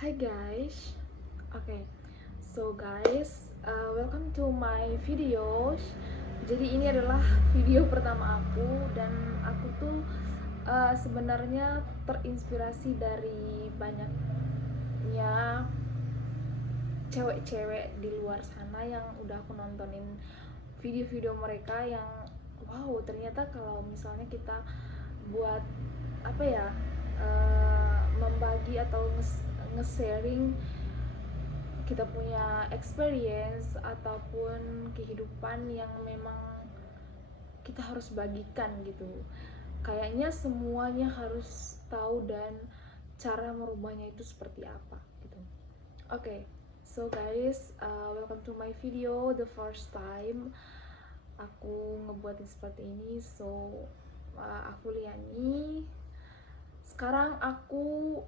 Hi guys, okay, so guys, welcome to my videos. Jadi ini adalah video pertama aku dan aku tuh sebenarnya terinspirasi dari banyaknya cewek-cewek di luar sana yang udah aku nontonin video-video mereka yang wow, ternyata kalau misalnya kita buat apa ya, membagi atau nge-sharing kita punya experience ataupun kehidupan yang memang kita harus bagikan gitu. Kayaknya semuanya harus tahu dan cara merubahnya itu seperti apa gitu. Okay, so guys, welcome to my video the first time aku ngebuatin seperti ini. So aku Liani. Sekarang aku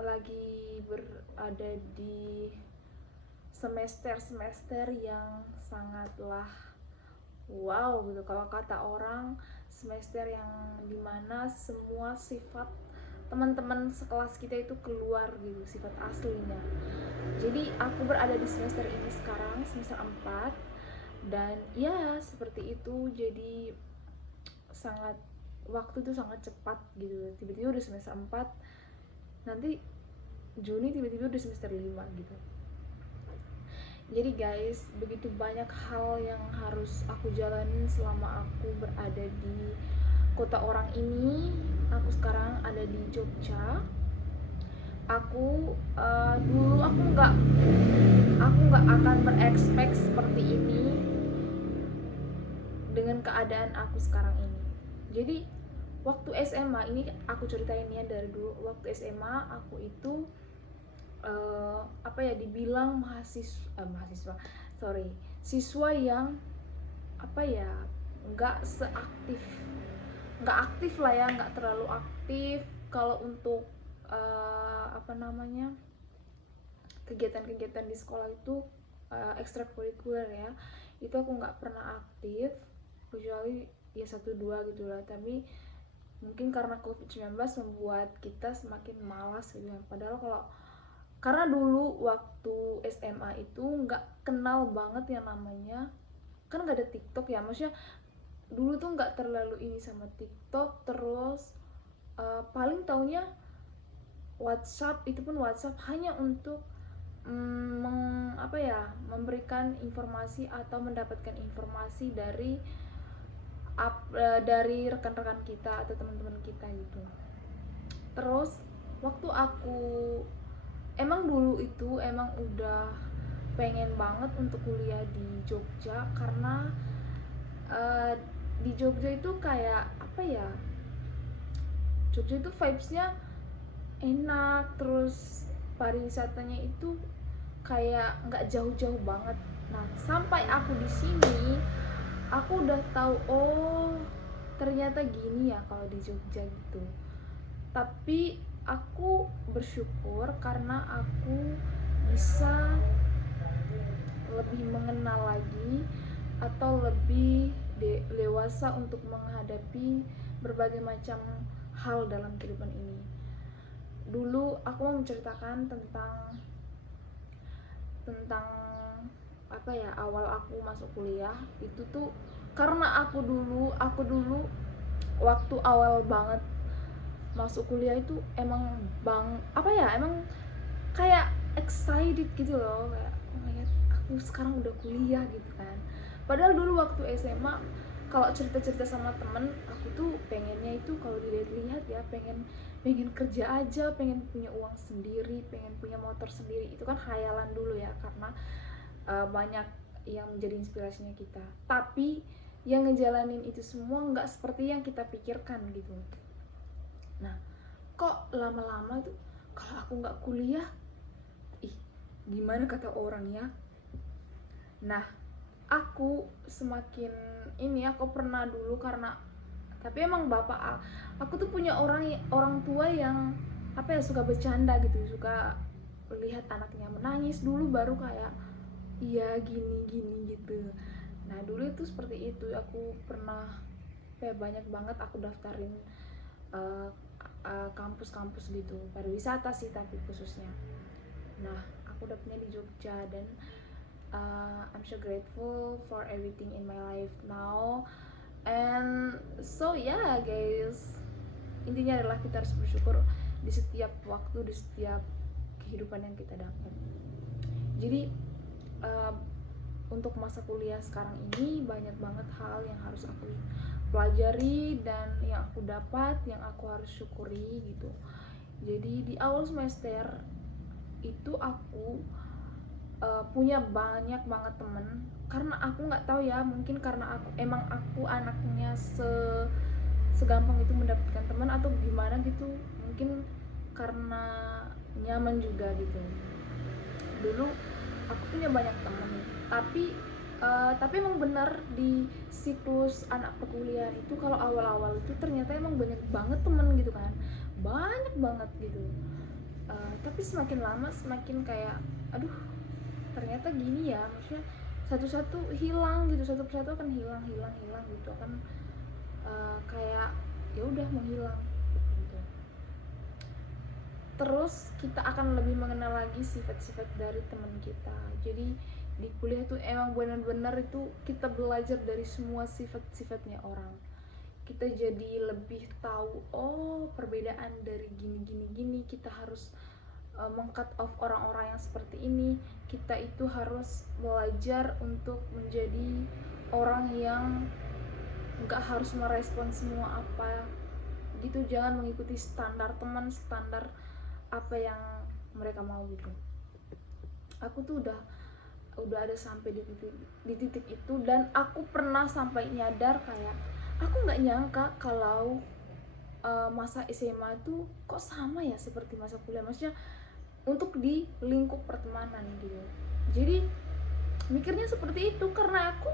lagi berada di semester yang sangatlah wow gitu. Kalau kata orang, semester yang dimana semua sifat teman-teman sekelas kita itu keluar gitu, sifat aslinya. Jadi aku berada di semester ini sekarang, semester 4, dan ya seperti itu. Jadi sangat, waktu itu sangat cepat gitu, tiba-tiba udah semester 4, nanti Juni tiba-tiba udah semester 5 gitu. Jadi guys, begitu banyak hal yang harus aku jalanin selama aku berada di kota orang ini. Aku sekarang ada di Jogja. Aku dulu aku nggak akan berekspek seperti ini dengan keadaan aku sekarang ini. Jadi waktu SMA ini aku ceritain ya, dari dulu waktu SMA aku itu dibilang siswa yang apa ya, nggak seaktif nggak aktif lah ya, nggak terlalu aktif kalau untuk kegiatan-kegiatan di sekolah itu, ekstrakurikuler ya, itu aku nggak pernah aktif kecuali ya 1-2 gitu lah. Tapi mungkin karena COVID-19 membuat kita semakin malas gitu ya. Padahal karena dulu waktu SMA itu nggak kenal banget yang namanya, kan nggak ada TikTok ya, maksudnya dulu tuh nggak terlalu ini sama TikTok. Terus paling taunya WhatsApp, itu pun WhatsApp hanya untuk memberikan informasi atau mendapatkan informasi dari rekan-rekan kita atau teman-teman kita gitu. Terus waktu aku emang dulu itu emang udah pengen banget untuk kuliah di Jogja, karena uh, di Jogja itu kayak apa ya, Jogja itu vibesnya enak, terus pariwisatanya itu kayak nggak jauh-jauh banget. Nah, sampai aku di sini aku udah tahu, oh ternyata gini ya kalau di Jogja gitu. Tapi aku bersyukur karena aku bisa lebih mengenal lagi atau lebih dewasa untuk menghadapi berbagai macam hal dalam kehidupan ini. Dulu aku mau menceritakan tentang awal aku masuk kuliah itu tuh, karena aku dulu waktu awal banget masuk kuliah itu emang kayak excited gitu loh, kayak oh my god, aku sekarang udah kuliah gitu kan. Padahal dulu waktu SMA kalau cerita-cerita sama temen, aku tuh pengennya itu kalau dilihat-lihat ya, pengen pengen kerja aja, pengen punya uang sendiri, pengen punya motor sendiri. Itu kan khayalan dulu ya, karena banyak yang menjadi inspirasinya kita. Tapi yang ngejalanin itu semua nggak seperti yang kita pikirkan gitu. Nah, kok lama-lama itu kalau aku nggak kuliah, ih gimana kata orang ya. Nah, aku semakin ini, aku pernah dulu karena, tapi emang aku tuh punya orang tua yang suka bercanda gitu, suka lihat anaknya menangis dulu baru kayak iya gini gini gitu. Nah dulu itu seperti itu, aku pernah banyak banget aku daftarin uh, kampus-kampus gitu, pariwisata sih tapi khususnya. Nah, aku dapetnya di Jogja dan I'm so grateful for everything in my life now. And so yeah guys, intinya adalah kita harus bersyukur di setiap waktu, di setiap kehidupan yang kita dapat. Jadi untuk masa kuliah sekarang ini banyak banget hal yang harus aku pelajari dan yang aku dapat, yang aku harus syukuri gitu. Jadi di awal semester itu aku punya banyak banget temen, karena aku nggak tahu ya, mungkin karena aku anaknya segampang itu mendapatkan teman atau gimana gitu, mungkin karena nyaman juga gitu. Dulu aku punya banyak temen, tapi emang benar di siklus anak perkuliahan itu kalau awal-awal itu ternyata emang banyak banget temen gitu kan, banyak banget gitu. Tapi semakin lama semakin kayak aduh ternyata gini ya, maksudnya satu-satu hilang gitu, satu persatu akan hilang gitu, akan kayak ya udah menghilang gitu. Terus kita akan lebih mengenal lagi sifat-sifat dari teman kita. Jadi di kuliah tuh emang benar-benar itu kita belajar dari semua sifat-sifatnya orang. Kita jadi lebih tahu, oh perbedaan dari gini, kita harus meng-cut off orang-orang yang seperti ini. Kita itu harus belajar untuk menjadi orang yang nggak harus merespon semua apa gitu, jangan mengikuti standar teman, standar apa yang mereka mau gitu. Aku tuh udah ada sampai di titik itu, dan aku pernah sampai nyadar kayak aku nggak nyangka kalau masa SMA itu kok sama ya seperti masa kuliah, maksudnya untuk di lingkup pertemanan gitu. Jadi mikirnya seperti itu karena aku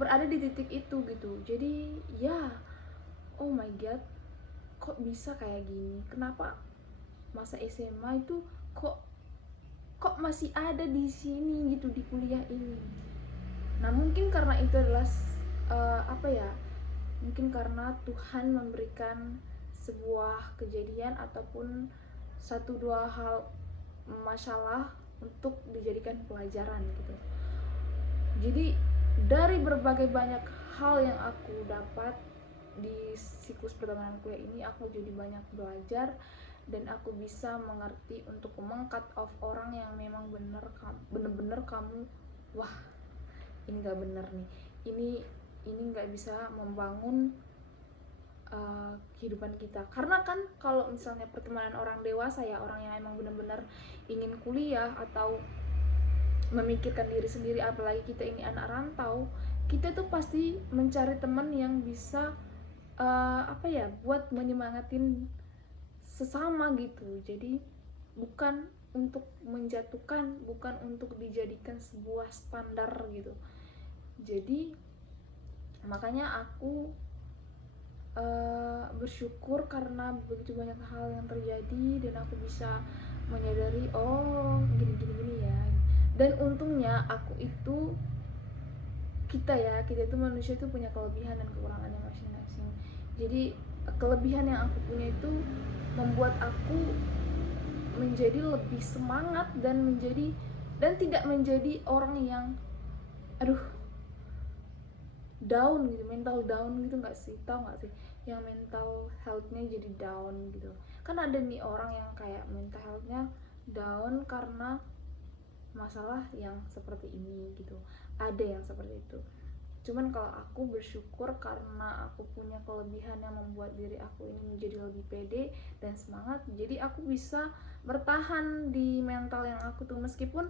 berada di titik itu gitu. Jadi ya, oh my god, kok bisa kayak gini, kenapa masa SMA itu kok masih ada di sini gitu, di kuliah ini. Nah mungkin karena itu adalah apa ya, mungkin karena Tuhan memberikan sebuah kejadian ataupun satu dua hal masalah untuk dijadikan pelajaran gitu. Jadi dari berbagai banyak hal yang aku dapat di siklus pertemanan kuliah ini, aku jadi banyak belajar dan aku bisa mengerti untuk meng-cut off orang yang memang bener-bener kamu, wah ini gak bener nih, ini gak bisa membangun kehidupan kita. Karena kan kalau misalnya pertemanan orang dewasa ya, orang yang emang bener-bener ingin kuliah atau memikirkan diri sendiri, apalagi kita ini anak rantau, kita tuh pasti mencari teman yang bisa apa ya, buat menyemangatin sesama gitu. Jadi bukan untuk menjatuhkan, bukan untuk dijadikan sebuah standar gitu. Jadi makanya aku bersyukur karena begitu banyak hal yang terjadi dan aku bisa menyadari oh gini ya. Dan untungnya aku itu, kita itu manusia itu punya kelebihan dan kekurangannya masing-masing. Jadi kelebihan yang aku punya itu membuat aku menjadi lebih semangat dan tidak menjadi orang yang aduh down gitu, mental down gitu, nggak sih, tau nggak sih yang mental healthnya jadi down gitu. Kan ada nih orang yang kayak mental healthnya down karena masalah yang seperti ini gitu, ada yang seperti itu. Cuman kalau aku bersyukur karena aku punya kelebihan yang membuat diri aku ini menjadi lebih pede dan semangat, jadi aku bisa bertahan di mental yang aku tuh, meskipun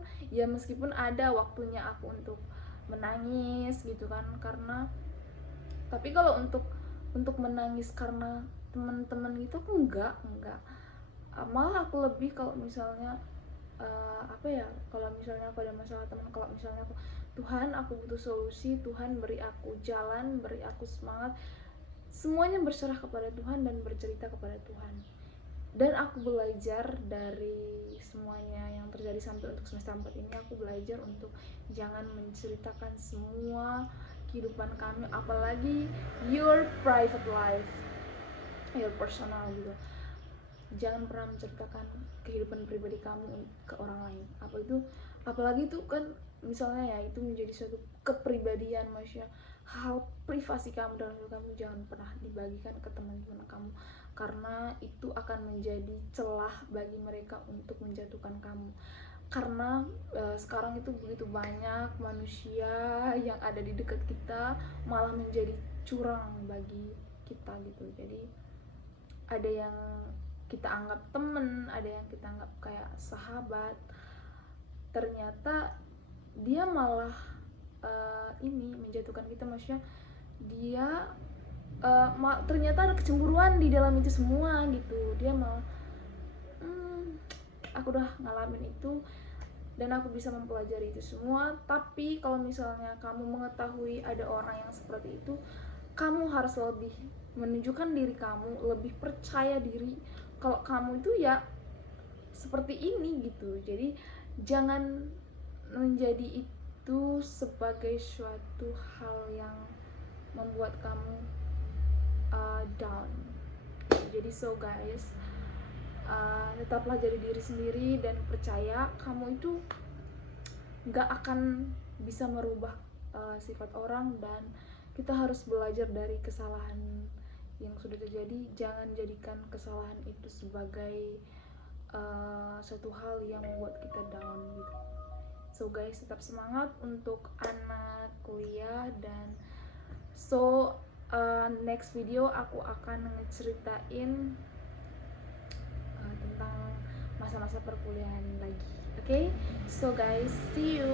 ada waktunya aku untuk menangis gitu kan, karena tapi kalau untuk menangis karena teman-teman gitu aku enggak, malah aku lebih kalau misalnya apa ya, kalau misalnya aku ada masalah teman, kalau misalnya Tuhan aku butuh solusi, Tuhan beri aku jalan, beri aku semangat, semuanya berserah kepada Tuhan dan bercerita kepada Tuhan. Dan aku belajar dari semuanya yang terjadi sampai untuk semester 4 ini, aku belajar untuk jangan menceritakan semua kehidupan kami, apalagi your private life, your personal gitu. jangan pernah menceritakan kehidupan pribadi kamu ke orang lain. Apalagi itu kan misalnya ya itu menjadi suatu kepribadian, maksudnya hal privasi kamu dalam hidup kamu, jangan pernah dibagikan ke teman-teman kamu, karena itu akan menjadi celah bagi mereka untuk menjatuhkan kamu. Karena sekarang itu begitu banyak manusia yang ada di dekat kita malah menjadi curang bagi kita gitu. Jadi ada yang kita anggap temen, ada yang kita anggap kayak sahabat, ternyata dia malah ini menjatuhkan kita, maksudnya dia ternyata ada kecemburuan di dalam itu semua gitu. Dia malah aku udah ngalamin itu dan aku bisa mempelajari itu semua. Tapi kalau misalnya kamu mengetahui ada orang yang seperti itu, kamu harus lebih menunjukkan diri kamu, lebih percaya diri kalau kamu itu ya seperti ini gitu. Jadi jangan menjadi itu sebagai suatu hal yang membuat kamu down. Jadi so guys, tetaplah jadi diri sendiri dan percaya kamu itu gak akan bisa merubah sifat orang, dan kita harus belajar dari kesalahan yang sudah terjadi. Jangan jadikan kesalahan itu sebagai suatu hal yang membuat kita down gitu. So guys, tetap semangat untuk anak kuliah. Dan so next video aku akan ngeceritain tentang masa-masa perkuliahan lagi. Okay, so guys, see you.